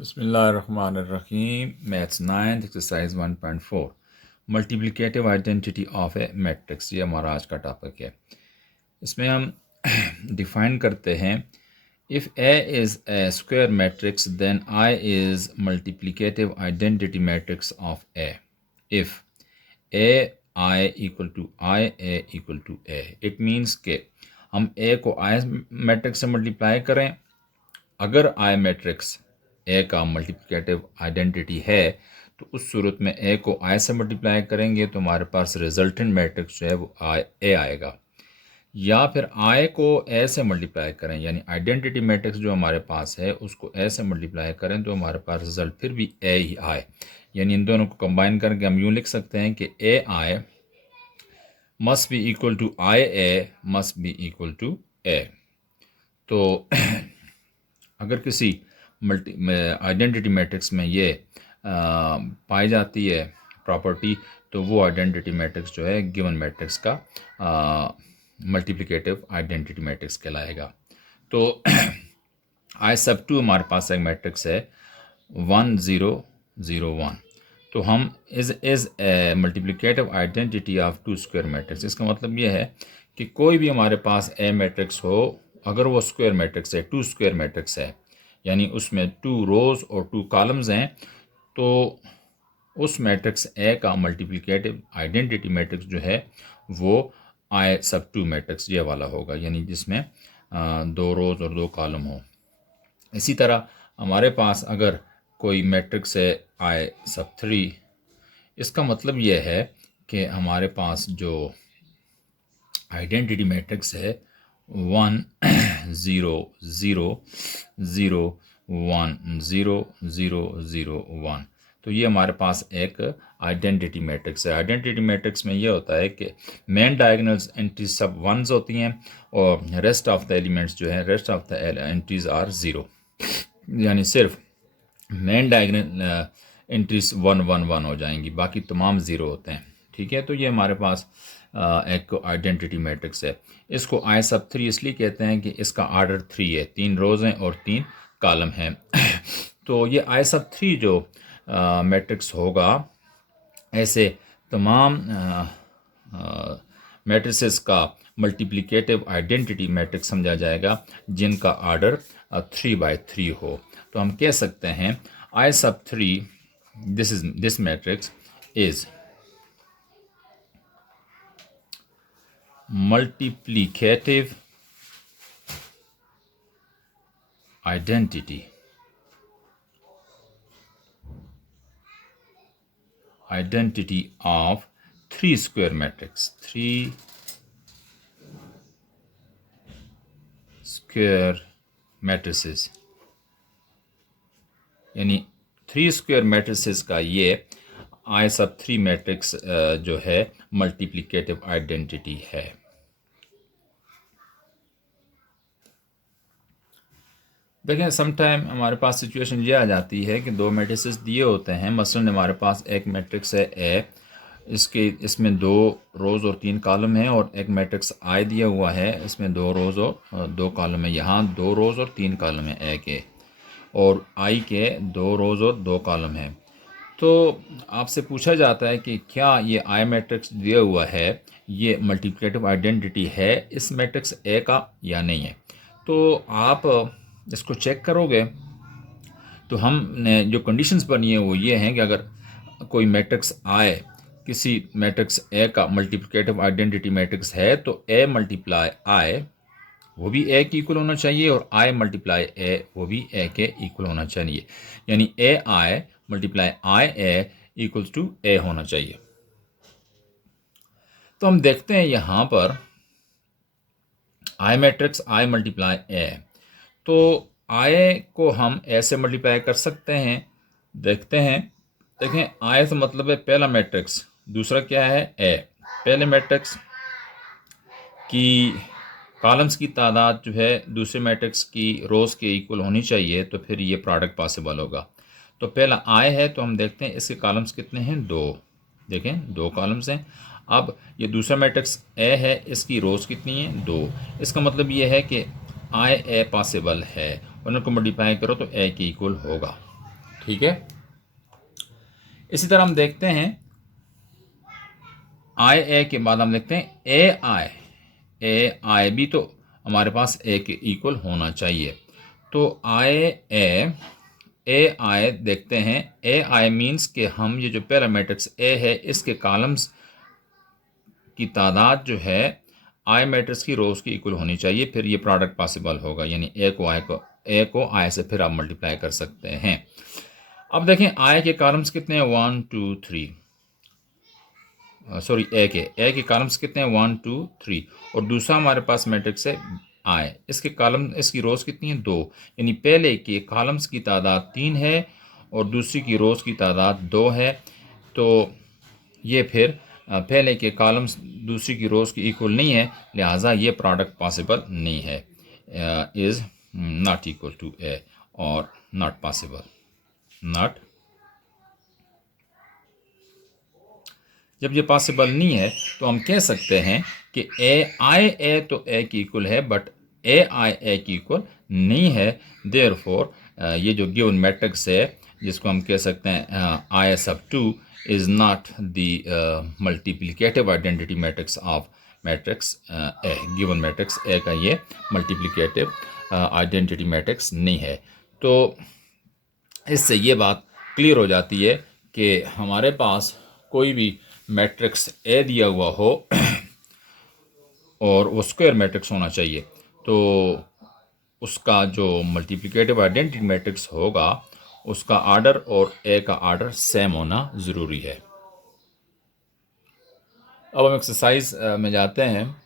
बिस्मिल्लाहिर्रहमानिर्रहीम। Maths 9 exercise 1.4 multiplicative identity of A matrix, ये हमारा आज का टॉपिक है। इसमें हम डिफाइन करते हैं, if A is a square matrix then I is multiplicative identity matrix of A if A I equal to I, A equal to A. It means के हम ए को आई मैट्रिक्स से मल्टीप्लाई करें। अगर आई मैट्रिक्स ए का multiplicative identity है तो उस सूरत में ए को आई से मल्टीप्लाई करेंगे तो हमारे पास रिजल्टेंट मैट्रिक्स जो है वो ए आएगा। या फिर आई को ए से मल्टीप्लाई करें, यानी आइडेंटिटी मैट्रिक्स जो हमारे पास है उसको ए से मल्टीप्लाई करें तो हमारे पास रिजल्ट फिर भी ए ही आए। यानी इन दोनों को कंबाइन करके हम यूँ लिख सकते हैं कि A I must be equal to I A must be equal to A. तो अगर किसी आइडेंटिटी मैट्रिक्स में ये पाई जाती है प्रॉपर्टी, तो वो आइडेंटिटी मैट्रिक्स जो है गिवन मैट्रिक्स का मल्टीप्लिकेटिव आइडेंटिटी मैट्रिक्स कहलाएगा। तो आई सब टू हमारे पास एक मैट्रिक्स है 1 0 0 1। तो हम is a multiplicative identity of two square matrix. इसका मतलब ये है कि कोई भी हमारे पास ए मैट्रिक्स हो, अगर वो स्क्वायर मैट्रिक्स है, टू स्क्वायर मैट्रिक्स है, यानी उसमें 2 रोज़ और 2 कॉलम्स हैं, तो उस मैट्रिक्स ए का मल्टीप्लिकेटिव आइडेंटिटी मैट्रिक्स जो है वो आई सब टू मैट्रिक्स ये वाला होगा, यानी जिसमें 2 रोज़ और 2 कॉलम हो। इसी तरह हमारे पास अगर कोई मैट्रिक्स है आई सब 3, इसका मतलब ये है कि हमारे पास जो आइडेंटिटी मैट्रिक्स है 1 0 0 0 1 0 0 0 1, तो ये हमारे पास एक आइडेंटिटी मैट्रिक्स है। आइडेंटिटी मैट्रिक्स में ये होता है कि मेन डायगोनल्स एंट्रीज सब वंस होती हैं और रेस्ट ऑफ द एलिमेंट्स जो हैं, rest of the entries are 0, यानी सिर्फ मेन डायगोनल एंट्रीज 1 1 1 हो जाएंगी, बाकी तमाम 0 होते हैं। ठीक है, तो ये हमारे पास एक आइडेंटिटी मैट्रिक्स है। इसको आई सब 3 इसलिए कहते हैं कि इसका आर्डर 3 है, 3 रोज़ हैं और 3 कॉलम हैं। तो ये आई सब 3 जो मैट्रिक्स होगा, ऐसे तमाम मैट्रिसेस का मल्टीप्लिकेटिव आइडेंटिटी मैट्रिक्स समझा जाएगा जिनका आर्डर 3 बाई 3 हो। तो हम कह सकते हैं आई सब 3 this matrix is multiplicative identity of 3 square matrix, 3 square matrices, यानी 3 स्क्वायर मैट्रिसेस का ये आई सब 3 मैट्रिक्स जो है मल्टीप्लिकेटिव आइडेंटिटी है। देखें, समटाइम हमारे पास सिचुएशन ये आ जाती है कि 2 मैट्रिसेस दिए होते हैं। मसलन हमारे पास एक मैट्रिक्स है ए, इसमें 2 रोज़ और 3 कॉलम हैं, और एक मैट्रिक्स आई दिया हुआ है, इसमें 2 रोज़ और 2 कॉलम है। यहाँ 2 रोज़ और 3 कॉलम है ए के, और आई के 2 रोज़ और 2 कॉलम हैं। तो आपसे पूछा जाता है कि क्या ये आई मैट्रिक्स दिया हुआ है ये मल्टीप्लिकेटिव आइडेंटिटी है इस मैट्रिक्स ए का या नहीं है। तो आप इसको चेक करोगे तो हमने जो कंडीशंस बनी है वो ये हैं कि अगर कोई मैट्रिक्स आए किसी मैट्रिक्स ए का मल्टीप्लिकेटिव आइडेंटिटी मैट्रिक्स है, तो ए मल्टीप्लाई आई वो भी ए के इक्वल होना चाहिए, और आई मल्टीप्लाई ए वो भी ए के इक्वल होना चाहिए, यानी A I multiply I A equals to A होना चाहिए। तो हम देखते हैं यहाँ पर आई मैट्रिक्स आई मल्टीप्लाई ए, तो आई को हम ए से मल्टीप्लाई कर सकते हैं। देखते हैं, देखें आई तो मतलब है पहला मैट्रिक्स, दूसरा क्या है ए। पहले मैट्रिक्स की कॉलम्स की तादाद जो है दूसरे मैट्रिक्स की रोज़ के इक्वल होनी चाहिए, तो फिर ये प्रोडक्ट पॉसिबल होगा। तो पहला आई है, तो हम देखते हैं इसके कॉलम्स कितने हैं, 2। देखें 2 कॉलम्स हैं। अब ये दूसरा मैट्रिक्स ए है, इसकी रोज़ कितनी है, 2। इसका मतलब ये है कि आई ए पॉसिबल है, उनको मल्टीप्लाई करो तो ए के इक्वल होगा। ठीक है। इसी तरह हम देखते हैं आई ए के बाद हम देखते हैं ए आई भी तो हमारे पास ए के इक्वल होना चाहिए। तो ए आई देखते हैं। ए आई मीन्स कि हम ये जो पहला मैट्रिक्स ए है इसके कॉलम्स की तादाद जो है आई मैट्रिक्स की रोज की इक्वल होनी चाहिए, फिर ये प्रोडक्ट पॉसिबल होगा। यानी ए को आई से फिर आप मल्टीप्लाई कर सकते हैं। अब देखें आई के कॉलम्स कितने हैं, 1 2 3, सॉरी ए के कॉलम्स कितने हैं, 1 2 3, और दूसरा हमारे पास मैट्रिक्स है आई, इसकी रोज कितनी है, 2। यानी पहले के कॉलम्स की तादाद 3 है और दूसरी की रोज की तादाद 2 है। तो ये फिर पहले के कॉलम्स दूसरी की रोज की इक्वल नहीं है, लिहाजा ये प्रोडक्ट पॉसिबल नहीं है, इज़ नॉट इक्वल टू ए और नॉट पॉसिबल, नॉट। जब ये पॉसिबल नहीं है तो हम कह सकते हैं कि ए तो ए की इक्वल है, बट ए की इक्वल नहीं है। देयरफॉर ये जो गिवन मैट्रिक्स है जिसको हम कह सकते हैं आई सब 2 is not the multiplicative identity matrix of matrix A. Given matrix A का ये मल्टीप्लिकेटिव आइडेंटिटी मैट्रिक्स नहीं है। तो इससे ये बात क्लियर हो जाती है कि हमारे पास कोई भी मैट्रिक्स ए दिया हुआ हो और वो स्क्वायर मैट्रिक्स होना चाहिए, तो उसका जो मल्टीप्लिकेटिव आइडेंटिटी मैट्रिक्स होगा उसका आर्डर और ए का आर्डर सेम होना ज़रूरी है। अब हम एक्सरसाइज में जाते हैं।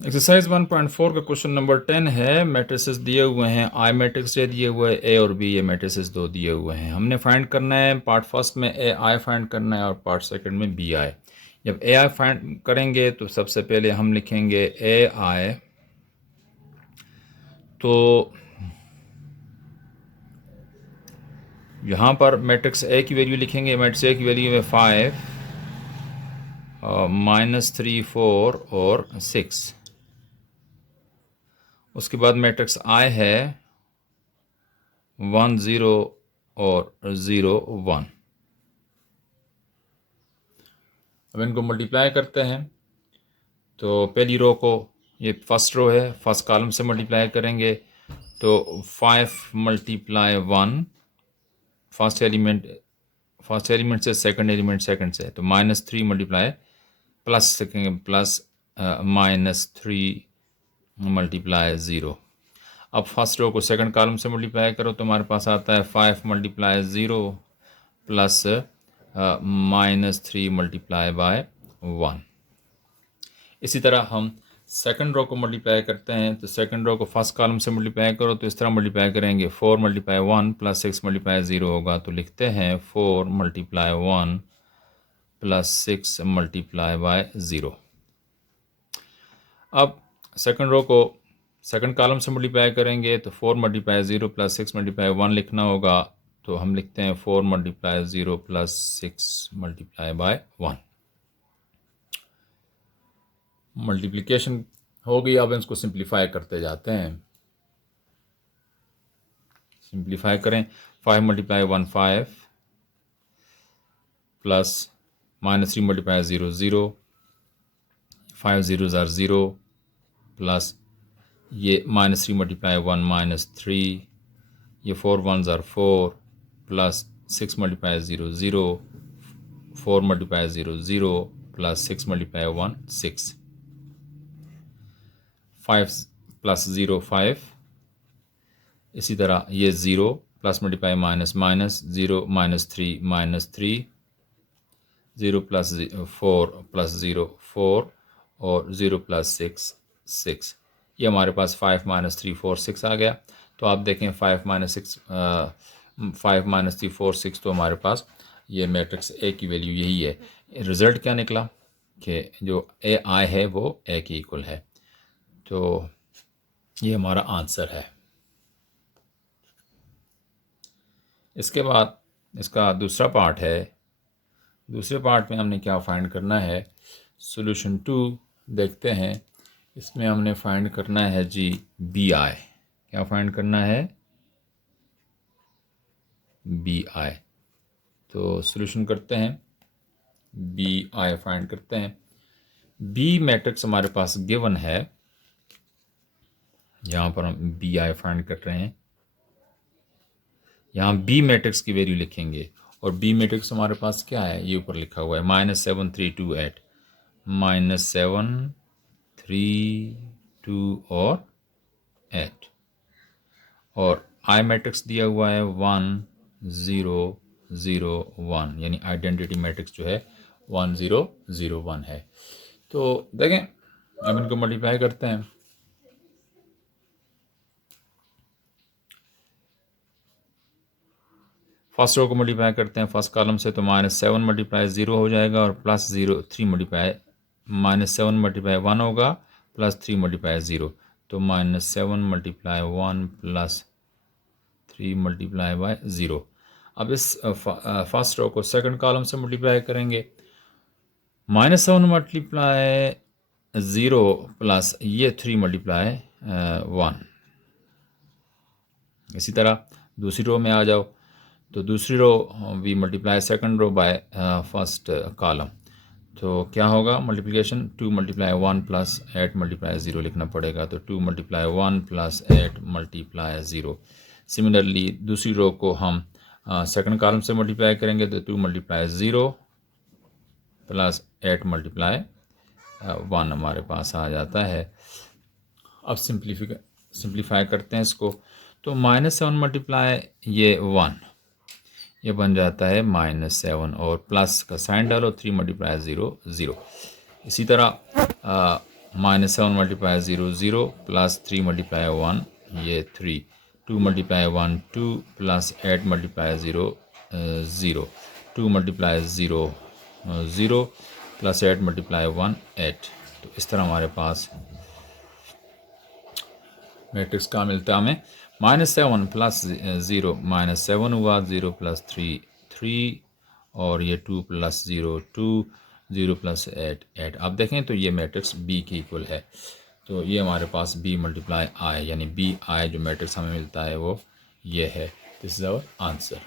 एक्सरसाइज 1.4 का क्वेश्चन नंबर 10 है। मैट्रिसेस दिए हुए हैं, आई मैट्रिक्स ए दिए हुए हैं, ए और बी, ये मैट्रिसेस दो दिए हुए हैं। हमने फाइंड करना है, पार्ट फर्स्ट में ए आई फाइंड करना है और पार्ट सेकंड में बी आई। जब ए आई फाइंड करेंगे तो सबसे पहले हम लिखेंगे ए आई, तो यहाँ पर मैट्रिक्स ए की वैल्यू लिखेंगे। मैट्रिक्स ए की वैल्यू है 5 -3 4 और 6। उसके बाद मैट्रिक्स आई है 1 0 और 0 1। अब इनको मल्टीप्लाई करते हैं। तो पहली रो को, ये फर्स्ट रो है, फर्स्ट कॉलम से मल्टीप्लाई करेंगे तो 5 × 1, फर्स्ट एलिमेंट से, सेकंड एलिमेंट सेकंड से, तो -3 मल्टीप्लाई प्लस लिखेंगे, प्लस -3 × 0। अब फर्स्ट रो को सेकंड कॉलम से मल्टीप्लाई करो तो हमारे पास आता है 5 × 0 प्लस -3 × 1। इसी तरह हम सेकंड रो को मल्टीप्लाई करते हैं। तो सेकंड रो को फर्स्ट कॉलम से मल्टीप्लाई करो तो इस तरह मल्टीप्लाई करेंगे, 4 × 1 प्लस 6 × 0 होगा। तो लिखते हैं 4 × 1 प्लस 6 × 0। अब सेकंड रो को सेकंड कॉलम से मल्टीप्लाई करेंगे तो 4 × 0 प्लस 6 × 1 लिखना होगा। तो हम लिखते हैं 4 × 0 प्लस 6 × 1। मल्टीप्लिकेशन हो गई। अब इसको सिंप्लीफाई करते जाते हैं। सिंप्लीफाई करें, 5 × 1 5 प्लस -3 × 0 0, 5 0s are 0 प्लस ये -3 × 1 -3, ये 4 1s are 4 plus 6 × 0 0, 4 × 0 0 plus 6 × 1 6, 5 plus 0 5। इसी तरह ये 0 plus multiply minus minus, 0 -3 0 plus 4 plus 0 4 और 0 प्लस 6 6। ये हमारे पास 5 -3 4 6 आ गया। तो आप देखें 5 -3 4 6, तो हमारे पास ये मैट्रिक्स ए की वैल्यू यही है। रिज़ल्ट क्या निकला कि जो ए आई है वो ए की इक्वल है। तो ये हमारा आंसर है। इसके बाद इसका दूसरा पार्ट है। दूसरे पार्ट में हमने क्या फाइंड करना है, सॉल्यूशन 2 देखते हैं। इसमें हमने फाइंड करना है जी बी आई। क्या फाइंड करना है, बी आई। तो सॉल्यूशन करते हैं, बी आई फाइंड करते हैं। बी मैट्रिक्स हमारे पास गिवन है, यहाँ पर हम बी आई फाइंड कर रहे हैं। यहाँ बी मैट्रिक्स की वैल्यू लिखेंगे और बी मैट्रिक्स हमारे पास क्या है, ये ऊपर लिखा हुआ है -7 3 2 8, -7 3 2 और 8, और आई मैट्रिक्स दिया हुआ है 1 0 0 1, यानी आइडेंटिटी मैट्रिक्स जो है 1 0 0 1 है। तो देखें, अब इनको मल्टीप्लाई करते हैं। फर्स्ट रो को मल्टीप्लाई करते हैं फर्स्ट कॉलम से, तो -7 मल्टीप्लाई 0 हो जाएगा और +0 3 मल्टीप्लाई -7 मल्टीप्लाई 1 होगा +3 मल्टीप्लाई 0, तो -7 मल्टीप्लाई 1 +3 मल्टीप्लाई बाय 0। अब इस फर्स्ट रो को सेकंड कॉलम से मल्टीप्लाई करेंगे, -7 मल्टीप्लाई 0 प्लस ये 3 मल्टीप्लाई 1। इसी तरह दूसरी रो में आ जाओ, तो दूसरी row we multiply second row by first column, तो क्या होगा मल्टीप्लिकेशन, 2 मल्टीप्लाई 1 प्लस 8 मल्टीप्लाई 0 लिखना पड़ेगा, तो 2 मल्टीप्लाई 1 प्लस 8 मल्टीप्लाई 0। सिमिलरली दूसरी रो को हम सेकंड कॉलम से मल्टीप्लाई करेंगे, तो 2 मल्टीप्लाई 0 प्लस 8 मल्टीप्लाई 1 हमारे पास आ जाता है। अब सिंप्लीफाई करते हैं इसको, तो -7 मल्टीप्लाई ये 1, ये बन जाता है -7 और प्लस का साइन डालो, 3 मल्टीप्लाई 0 0। इसी तरह -7 मल्टीप्लाई 0 0 प्लस 3 मल्टीप्लाई 1 ये 3, 2 multiply 1 2 plus 8 multiply 0 0, 2 multiply 0 0 plus 8 multiply 1 8। तो इस तरह हमारे पास मैट्रिक्स का मिलता है हमें -7 प्लस 0 -7 हुआ, 0 प्लस 3 3 और ये 2 प्लस 0 2, 0 प्लस 8 8। अब देखें तो ये मैट्रिक्स बी के इक्वल है, तो ये हमारे पास बी मल्टीप्लाई आई, यानी बी आई जो मैट्रिक्स हमें मिलता है वो ये है। This is our answer.